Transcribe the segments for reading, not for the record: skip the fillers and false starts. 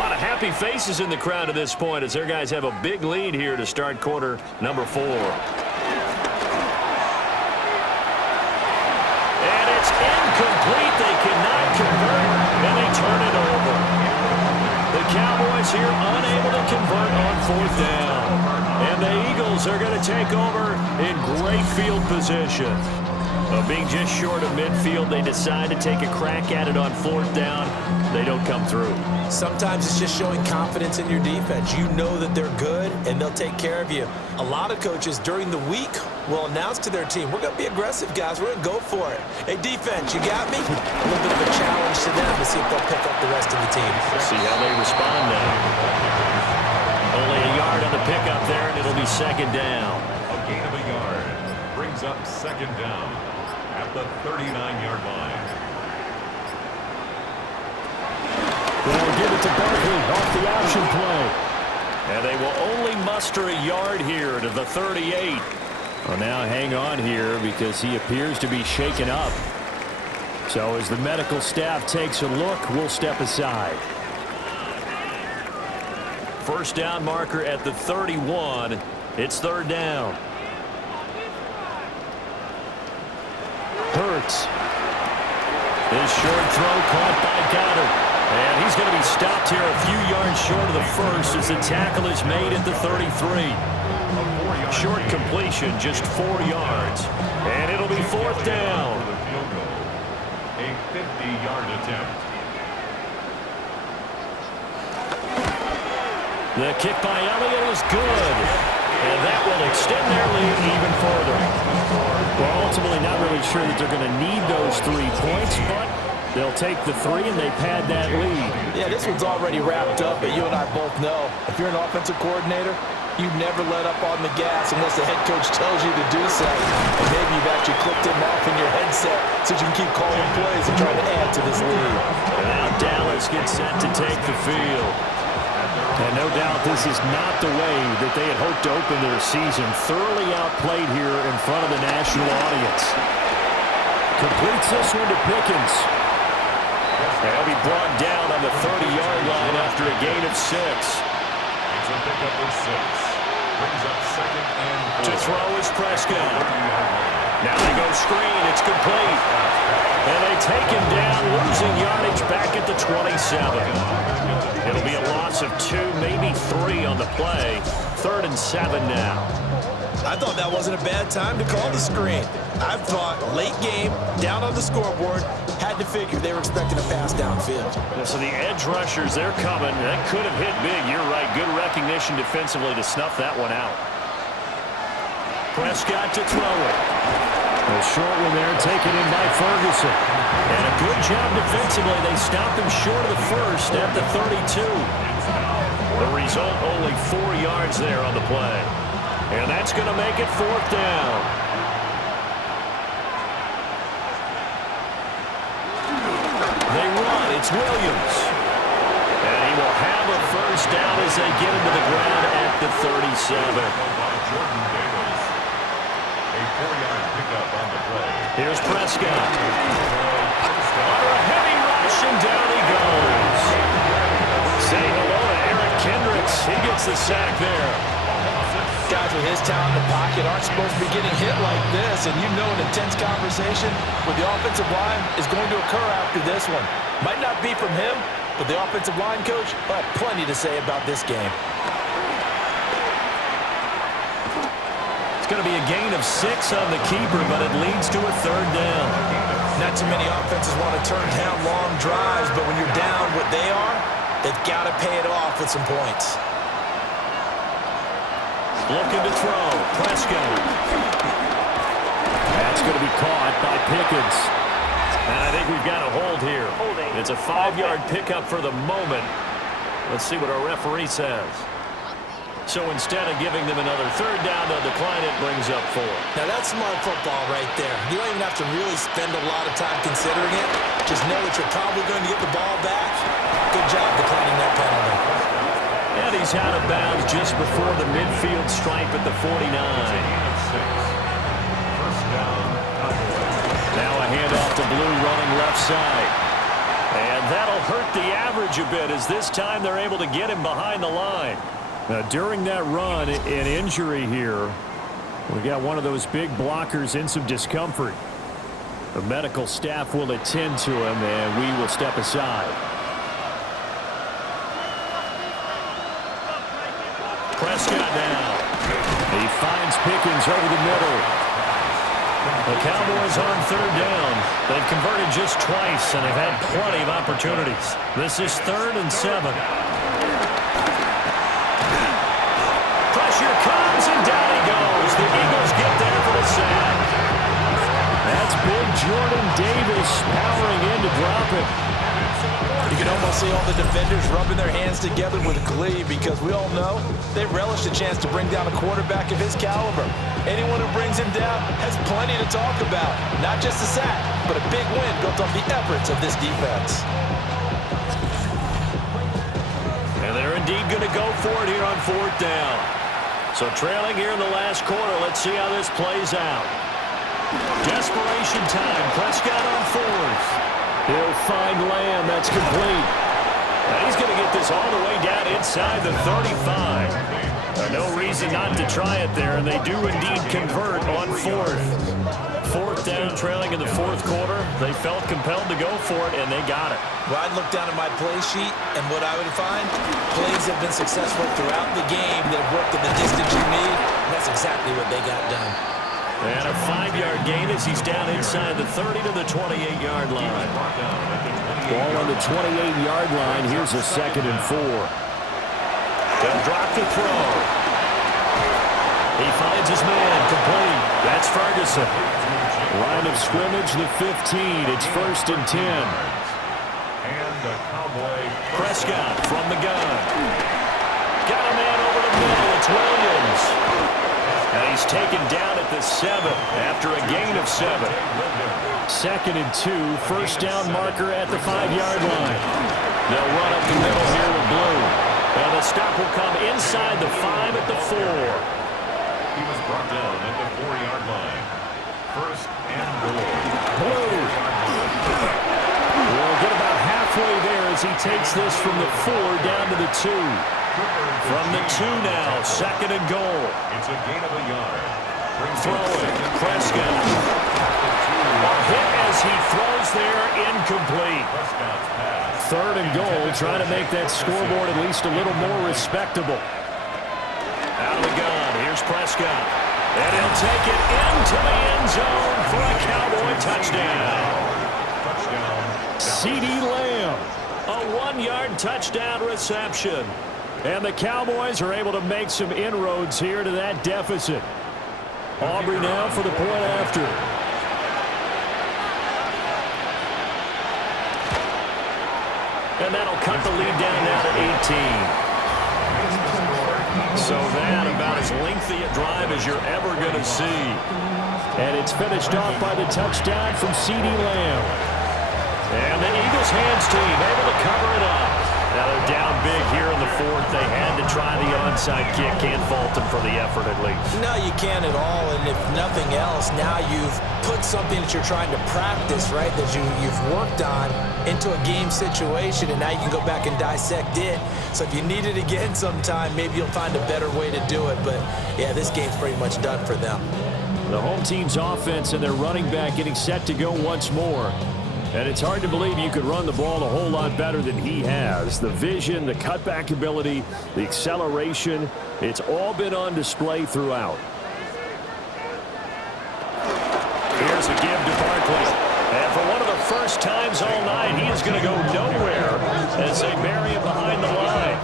A lot of happy faces in the crowd at this point as their guys have a big lead here to start quarter number 4. And it's incomplete. They cannot convert, and they turn it over. The Cowboys here unable to convert on 4th down. And the Eagles are going to take over in great field position. Being just short of midfield, they decide to take a crack at it on 4th down. They don't come through. Sometimes it's just showing confidence in your defense. You know that they're good, and they'll take care of you. A lot of coaches during the week will announce to their team, we're going to be aggressive, guys. We're going to go for it. Hey, defense, you got me? A little bit of a challenge to them to see if they'll pick up the rest of the team. See how they respond now. Only a yard on the pickup there, and it'll be 2nd down. A gain of a yard brings up 2nd down at the 39-yard line. They'll give it to Barkley off the option play. And they will only muster a yard here to the 38. Well, now hang on here because he appears to be shaken up. So as the medical staff takes a look, we'll step aside. 1st down marker at the 31. It's 3rd down. Hurts. His short throw caught by Goddard. And he's going to be stopped here a few yards short of the first as the tackle is made at the 33. Short completion, just 4 yards. And it'll be 4th down. A 50-yard attempt. The kick by Elliott is good. And that will extend their lead even further. Well, ultimately not really sure that they're going to need those 3 points, but they'll take the 3 and they pad that lead. Yeah, this one's already wrapped up, but you and I both know if you're an offensive coordinator, you never let up on the gas unless the head coach tells you to do so. And maybe you've actually clicked him off in your headset so you can keep calling plays and trying to add to this lead. And now Dallas gets set to take the field. And no doubt this is not the way that they had hoped to open their season. Thoroughly outplayed here in front of the national audience. Completes this one to Pickens. And he'll be brought down on the 30-yard line after a gain of 6. It's a pickup of 6. Brings up 2nd and 4. To throw is Prescott. Now they go screen. It's complete. And they take him down, losing yardage back at the 27. It'll be a loss of 2, maybe 3 on the play. 3rd and 7 now. I thought that wasn't a bad time to call the screen. I've thought late game, down on the scoreboard, had to figure they were expecting a pass downfield. So the edge rushers, they're coming. That could have hit big. You're right. Good recognition defensively to snuff that one out. Prescott to throw it. A short one there taken in by Ferguson. And a good job defensively. They stopped him short of the first at the 32. The result, only 4 yards there on the play. And that's going to make it 4th down. They run. It's Williams. And he will have a 1st down as they get him to the ground at the 37. A 4-yard pickup on the play. Here's Prescott. Under a heavy rush, and down he goes. Say hello to Eric Kendricks. He gets the sack there. Guys with his talent in the pocket aren't supposed to be getting hit like this, and you know an intense conversation with the offensive line is going to occur after this one. Might not be from him, but the offensive line coach will have plenty to say about this game. It's going to be a gain of 6 on the keeper, but it leads to a 3rd down. Not too many offenses want to turn down long drives, but when you're down what they are, they've got to pay it off with some points. Looking to throw. Prescott. That's going to be caught by Pickens. And I think we've got a hold here. It's a 5-yard pickup for the moment. Let's see what our referee says. So instead of giving them another 3rd down, they'll decline it, brings up 4. Now that's smart football right there. You don't even have to really spend a lot of time considering it. Just know that you're probably going to get the ball back. Good job declining that penalty. And he's out of bounds just before the midfield stripe at the 49. First down, Cowboys. Now a handoff to Blue running left side. And that'll hurt the average a bit as this time they're able to get him behind the line. Now, during that run, an injury here. We got one of those big blockers in some discomfort. The medical staff will attend to him, and we will step aside. Prescott now. He finds Pickens over the middle. The Cowboys on third down. They've converted just twice, and they've had plenty of opportunities. This is 3rd and 7. Pressure comes, and down he goes. The Eagles get there for the sack. That's big Jordan Davis powering in to drop it. You can almost see all the defenders rubbing their hands together with glee because we all know they relish the chance to bring down a quarterback of his caliber. Anyone who brings him down has plenty to talk about. Not just a sack, but a big win built on the efforts of this defense. And they're indeed going to go for it here on 4th down. So trailing here in the last quarter, let's see how this plays out. Desperation time. Prescott on 4th. He'll find Lamb. That's complete. And he's going to get this all the way down inside the 35. No reason not to try it there, and they do indeed convert on 4th. 4th down, trailing in the 4th quarter. They felt compelled to go for it, and they got it. Well, I'd look down at my play sheet, and what I would find, plays have been successful throughout the game that have worked at the distance you need, and that's exactly what they got done. And a 5-yard gain as he's down inside the 30 to the 28-yard line. Ball on the 28-yard line. Here's a 2nd and 4. They'll drop the throw. He finds his man complete. That's Ferguson. Line of scrimmage, the 15. It's 1st and 10. And the Cowboy Prescott from the gun. Got a man over the middle. It's Williams. And he's taken down at the 7 after a gain of 7. 2nd and 2. 1st down marker at the 5-yard line. They'll run up the middle here with Blue. And the stop will come inside the 5 at the 4. He was brought down at the 4-yard line. 1st and goal. Blue. We'll get about halfway there as he takes this from the 4 down to the 2. From the 2 now, 2nd and goal. It's a gain of a yard. Throwing, Prescott. A hit as he throws there, incomplete. 3rd and goal, trying to make that scoreboard at least a little more respectable. Out of the gun, here's Prescott. And he'll take it into the end zone for a Cowboy touchdown. CeeDee Lamb, a 1-yard touchdown reception. And the Cowboys are able to make some inroads here to that deficit. Aubrey now for the point after. And that'll cut the lead down now to 18. So that about as lengthy a drive as you're ever going to see. And it's finished off by the touchdown from CeeDee Lamb. And the Eagles hands team able to cover it up. Now they're down big here in the 4th. They had to try the onside kick. Can't fault them for the effort at least. No, you can't at all. And if nothing else, now you've put something that you're trying to practice, right, that you've worked on into a game situation, and now you can go back and dissect it. So if you need it again sometime, maybe you'll find a better way to do it. But, yeah, this game's pretty much done for them. The home team's offense and their running back getting set to go once more. And it's hard to believe you could run the ball a whole lot better than he has. The vision, the cutback ability, the acceleration, it's all been on display throughout. Here's a give to Barkley. And for one of the first times all night, he is going to go nowhere as they bury him behind the line.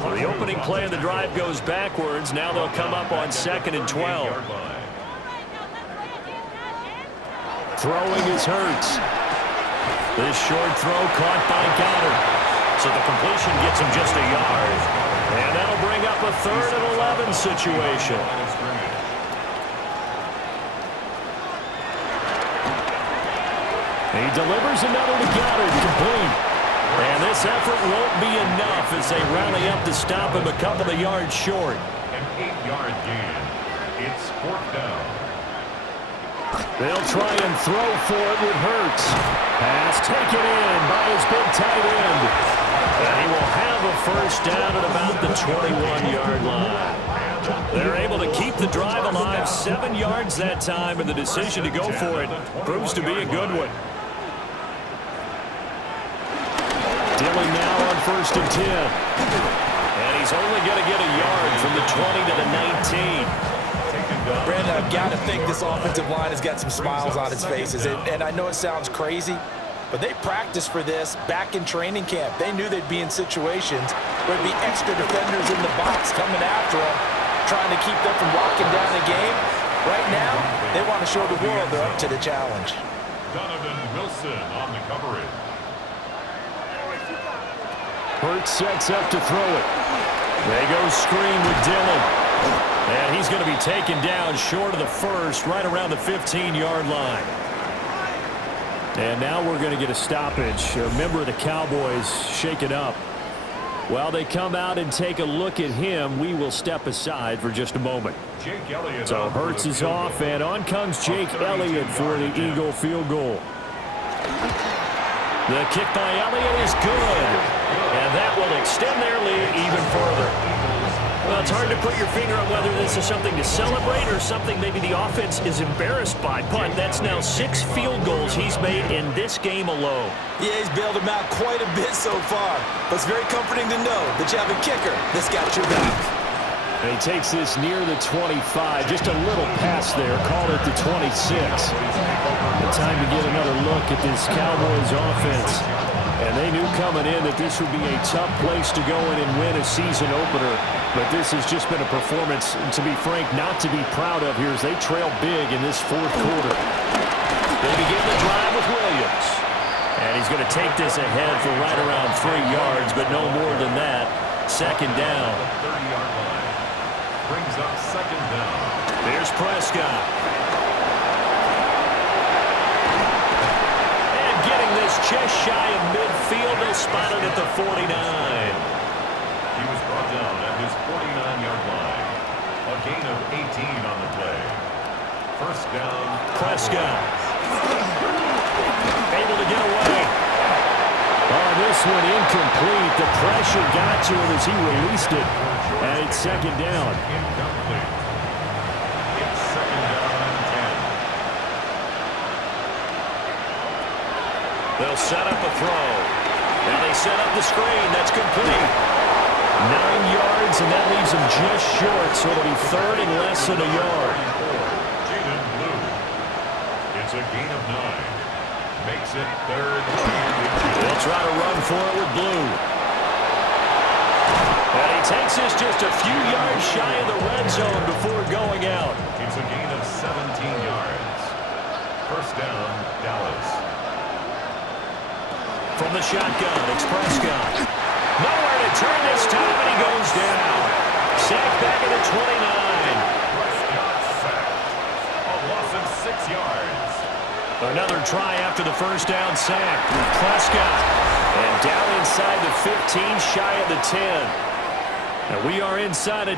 Well, the opening play of the drive goes backwards. Now they'll come up on 2nd and 12. Throwing is Hurts. This short throw caught by Goddard. So the completion gets him just a yard. And that'll bring up a 3rd and 11 situation. He delivers another to Goddard, complete. And this effort won't be enough as they rally up to stop him a couple of yards short. An 8-yard gain. It's 4th down. They'll try and throw for it with Hurts. Pass taken in by his big tight end. And he will have a first down at about the 21-yard line. They're able to keep the drive alive, 7 yards that time, and the decision to go for it proves to be a good one. Dillon now on 1st and 10. And he's only going to get a yard from the 20 to the 19. Brandon, I've got to think this offensive line has got some smiles on its faces. And I know it sounds crazy, but they practiced for this back in training camp. They knew they'd be in situations where there'd be extra defenders in the box coming after them, trying to keep them from locking down the game. Right now, they want to show the world they're up to the challenge. Donovan Wilson on the coverage. Hurts sets up to throw it. They go screen with Dillon. And he's going to be taken down short of the first, right around the 15-yard line. And now we're going to get a stoppage. A member of the Cowboys shaken up. While they come out and take a look at him, we will step aside for just a moment. So Hurts is off, and on comes Jake Elliott for the Eagle field goal. The kick by Elliott is good. And that will extend their lead even further. Well, it's hard to put your finger on whether this is something to celebrate or something maybe the offense is embarrassed by. But that's now 6 field goals he's made in this game alone. Yeah, he's bailed him out quite a bit so far. But it's very comforting to know that you have a kicker that's got your back. And he takes this near the 25. Just a little pass there. Called it the 26. The time to get another look at this Cowboys offense. And they knew coming in that this would be a tough place to go in and win a season opener. But this has just been a performance, to be frank, not to be proud of here as they trail big in this 4th quarter. They begin the drive with Williams. And he's going to take this ahead for right around 3 yards, but no more than that. 2nd down. 30-yard line. Brings up 2nd down. There's Prescott. And getting this just shy of midfield, they spotted at the 49. He was brought down at his 49-yard line. A gain of 18 on the play. 1st down. Prescott. Able to get away. Oh, this one incomplete. The pressure got to him as he released it. And it's 2nd down. Incomplete. It's 2nd down and 10. They'll set up a throw. Now they set up the screen. That's complete. 9 yards, and that leaves him just short, so it'll be 3rd and less than a yard. It's a gain of 9. Makes it 3rd. They'll try to run for it with Blue. And he takes this just a few yards shy of the red zone before going out. It's a gain of 17 yards. 1st down, Dallas. From the shotgun, it's Prescott. Nowhere to turn this time, and he goes down. Sacked back at the 29. Prescott sacked. A loss of 6 yards. Another try after the 1st down sack. Prescott. And down inside the 15, shy of the 10. And we are inside a